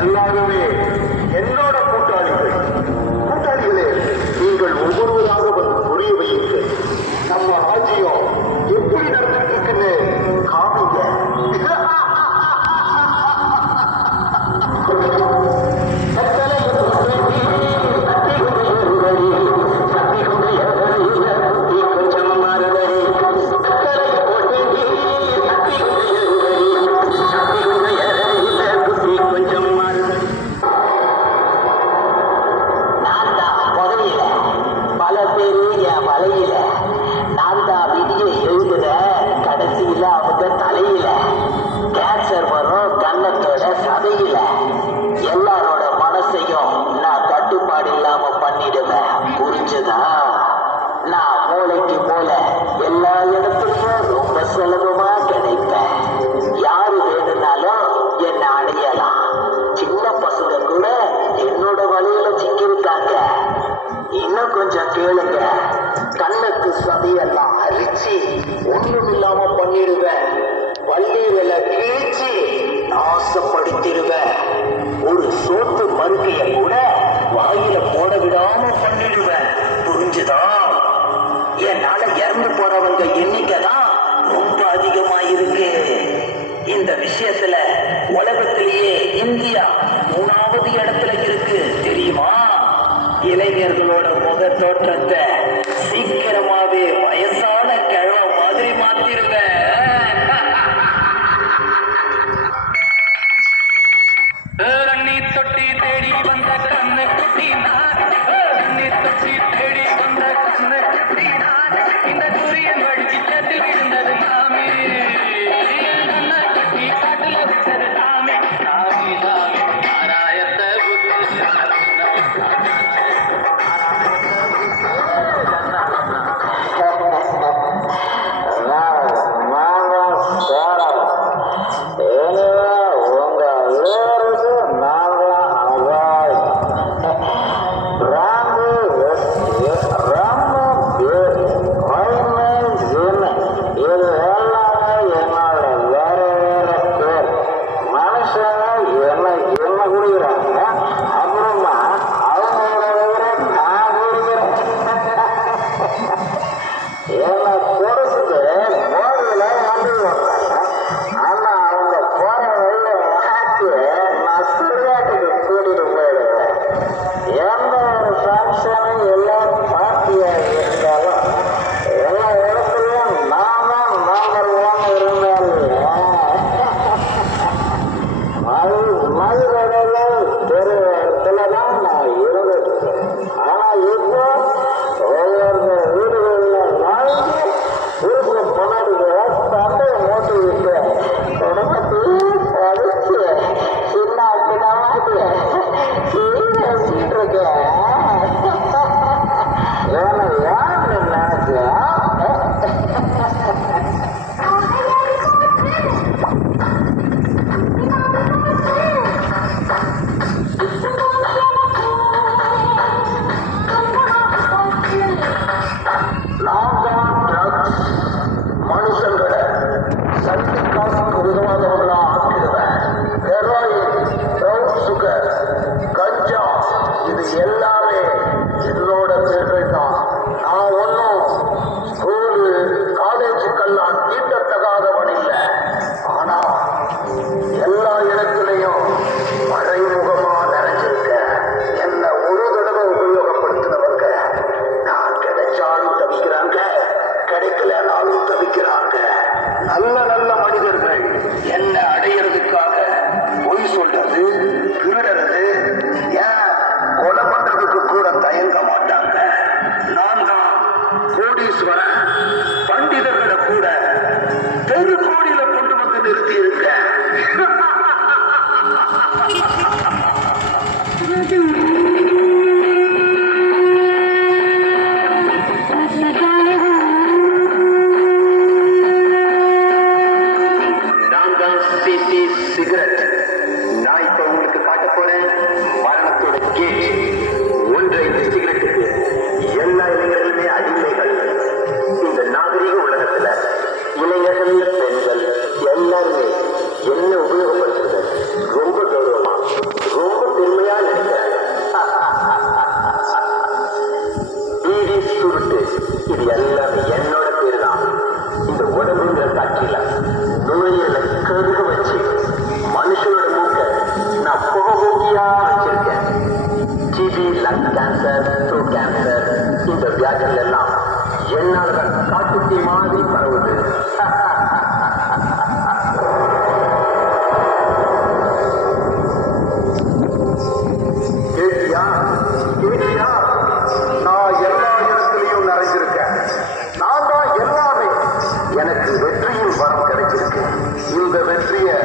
எல்லாருமே என்னோட கூட்டாளிகளே, நீங்கள் ஒவ்வொருவராக வந்து புரிய வையுங்கள். நம்ம ராஜ்யம் எப்படி நடந்துட்டு இருக்குன்னு காமிங்க. எல்லாரோட மனசையும் நான் கட்டுப்பாடு இல்லாம பண்ணிடுவேன். புரிஞ்சுதா? நான் மூளைக்கு மூளை எல்லா இடத்துலயும் ரொம்ப சுலபமா கிடைப்பேன். யாரு வேணும்னாலும் என்ன அடையலாம். சின்ன பசங்க கூட என்னோட வலையில சிக்கிருக்காங்க. இன்னும் கொஞ்சம் கேளுங்க. கண்ணுக்கு சதையெல்லாம் அரிச்சு ஒண்ணும் இல்லாம பண்ணிடுவேன். பள்ளீரல கிழிச்சு நாசப்படுத்திடுவேன். ஒரு சோத்து மறுக்கைய கூட வாயில போட விடாம பண்ணிடுவேன். புரிஞ்சுதா? என்னால இறந்து போறவங்க எண்ணிக்கை தான் ரொம்ப அதிகமா இருக்கு. இந்த விஷயத்துல உலகத்திலேயே இந்தியா 3வது இடத்துல இருக்கு. தெரியுமா? இளைஞர்களோட முக தோற்றத்தை சீக்கிரமாவே வயசான கிழவ மாதிரி மாத்திருவேன். தண்ணி தொட்டி தேடி வந்த கண்ணு குட்டி நான், தண்ணி தொட்டி தேடி வந்த கண்ணு குட்டி நான், இந்த சூரியன் வழிச்சத்தில் விழுந்தது சாமி, கண்ணை கட்டி காட்டுல விட்டது சாமி, சாமி சாமி ஆராயத்தை எல்லாமே என்னோட தேவை தான். நான் ஒன்னும் ஸ்கூலு காலேஜுக்கெல்லாம் தீண்டத்தகாதவன் இல்லை. ஆனா எல்லா இடத்துலையும் மறைமுகமா நிறைஞ்சிருக்க என்ன ஒரு தடவை உபயோகப்படுத்தினவங்க நான் கிடைச்சாலும் தவிக்கிறாங்க, கிடைக்கலனாலும் தவிக்கிறாங்க. நல்ல நல்ல மனிதர்கள் என்ன அடையிறதுக்காக பொய் சொல்றது, திருடுறது, ஏன் கொலை பண்றதுக்கு கூட தயங்க மாட்டாங்க. நான் தான் கோடீஸ்வரன். பண்டிதர்களை கூட தெரு கோடியில கொண்டு வந்து நிறுத்தி இருக்கேன். நான் தான் சிசி சிகரெட். நான் இப்ப உங்களுக்கு காட்ட போறேன் மரணத்தோட கேட். ஒன்றை சிகரெட்டுக்கு எல்லா இளைஞர்களுமே அடிமைகள். இந்த நாகரீக உலகத்துல இளைஞர்கள், பெண்கள் எல்லாருமே என்ன உபயோகப்படுத்துறது ரொம்ப கௌரவமா பட்டுக்குட்டி மாதிரி பரவுது. கேட்டியா கேட்டியா, நான் எல்லா இடத்துலையும் நிறைஞ்சிருக்கேன். நான் தான் எல்லாமே. எனக்கு வெற்றியின் வரம் கிடைச்சிருக்கு. இந்த வெற்றியை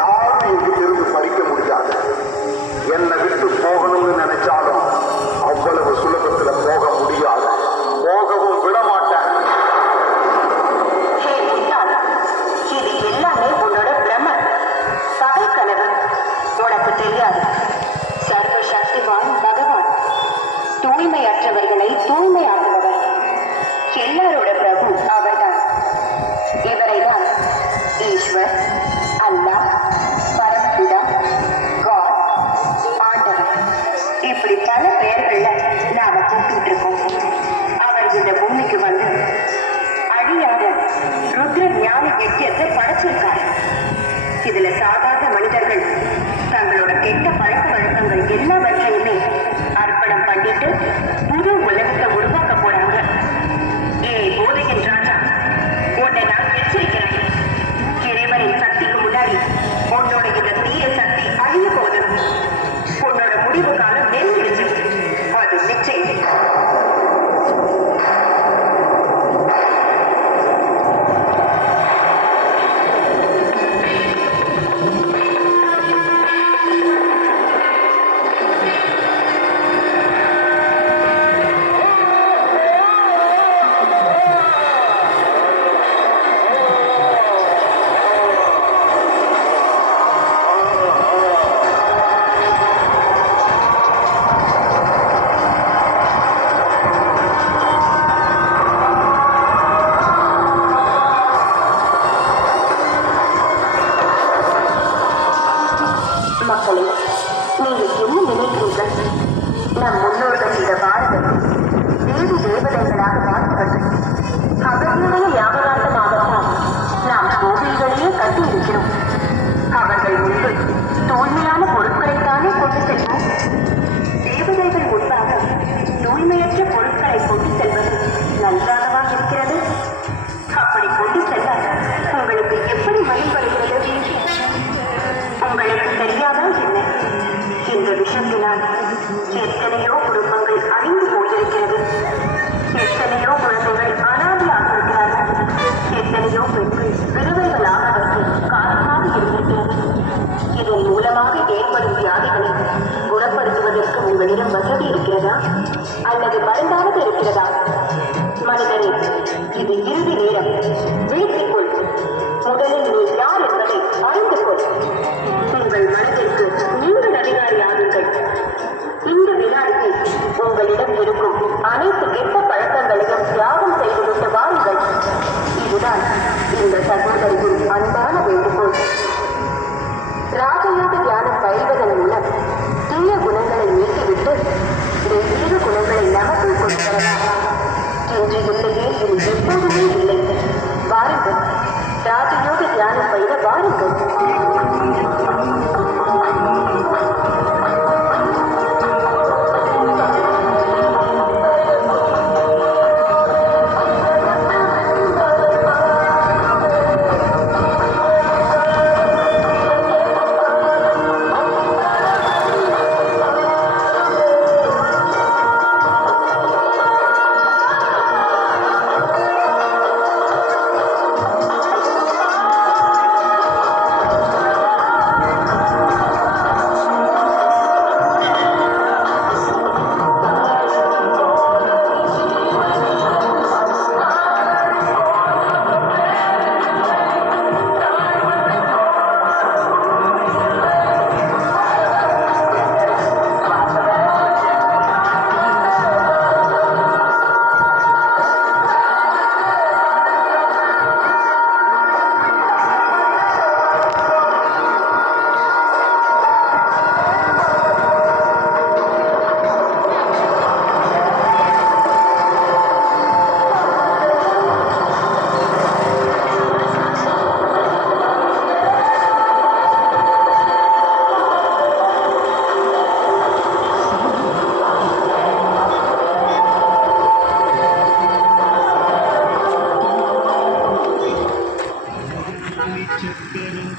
யாரும் எங்கிட்டிருந்து பறிக்க முடியாது. என்னை விட்டு போகணும்னு நினைச்சாலும் அவ்வளவு சுலபத்துல போக முடியாது. போகவும் விட மாட்டேன். ஹே முட்டாள், இது எல்லாமே உன்னோட பிரம சகை கனவு. உனக்கு தெரியாது, சர்வ சக்திவான் பகவான் தூய்மையற்றவர்களை தூய்மையாக்குபவர். எல்லாரோட பிரபு அவர்தான். இவரைதான் ஈஸ்வர், அல்லாஹ், பரமபிதா, காட், ஆண்டவர், இப்படி பல பெயர்கள்ல நாம கூப்பிட்டு இருக்கோம். அவர் இந்த பூமிக்கு வந்து அழியாத ருத்ர ஞான யஜ்யத்தை படைச்சிருக்காரு. இதுல சாதாரண மனிதர்கள் தங்களோட கெட்ட பழக்க வழக்கங்கள் எல்லாவற்றையுமே அர்ப்பணம் பண்ணிட்டு புது உலகத்தை உருவாக்க போறாங்க. போதையின் ராஜா, உன்னை நான் எச்சரிக்கிறேன். இறைவனின் சக்திக்கு முன்னாடி உன்னோட இந்த தீய சக்தி அழிய போகுது. உன்னோட முடிவு காலம் நெருங்கிடுச்சு. அது நிச்சயம். மக்களே, நீங்கள் என்ன நினைக்கிறீர்கள்? நம் முன்னோர்கள் இந்த பாரதத்தை தேவி தேவதைகளாக மாற்றப்பட்டது. அவர்களுடைய ஞாபகார்த்தமாகத்தான் நாம் கோவில்களையே கட்டி இருக்கிறோம். அவர்கள் முன்பு தூய்மையான பொருட்களைத்தானே கொண்டு செல்வோம். தேவதைகள் முன்பாக தூய்மையற்ற பொருட்களை கொண்டு செல்வது நன்றாகவா இருக்கிறது? அப்படி கொண்டு செல்ல உங்களுக்கு எப்படி மனம் வருகிறது? உங்களுக்கு தெரியாதா என்ன? இந்த விஷயத்தினால் எத்தனையோ குடும்பங்கள் அழிந்து போயிருக்கிறது. எத்தனையோ குழந்தைகள் அனாதையாகிருக்கிறார்கள். எத்தனையோ பெண்கள் விதவைகளாக காரணமாக இருந்திருக்கிறது. இதன் மூலமாக ஏற்படும் வியாதிகளை குணப்படுத்துவதற்கு உங்களிடம் வசதி இருக்கிறதா அல்லது மருந்தாவது இருக்கிறதா? மனிதரே, இது இறுதி நேரம். விழித்துக் கொள். முதலில் நீ யார் என்பதை அறிந்து கொள். உங்கள் மனதிற்கு நீங்கள் அதிகாரியாகுங்கள். இந்த வினாடிக்கு உங்களிடம் இருக்கும் அனைத்து கெட்ட பழக்கங்களையும் தியாகம் செய்துவிட்டு வாருங்கள். இதுதான் இந்த சகோதரியின் அன்பான வேண்டுகோள். ராஜயோக தியானம் பயில்வதன் மூலம் தீய குணங்களை நீக்கிவிட்டு தெய்வீக குணங்களை நமக்குள் கொண்டு வரலாம். சக்கரம்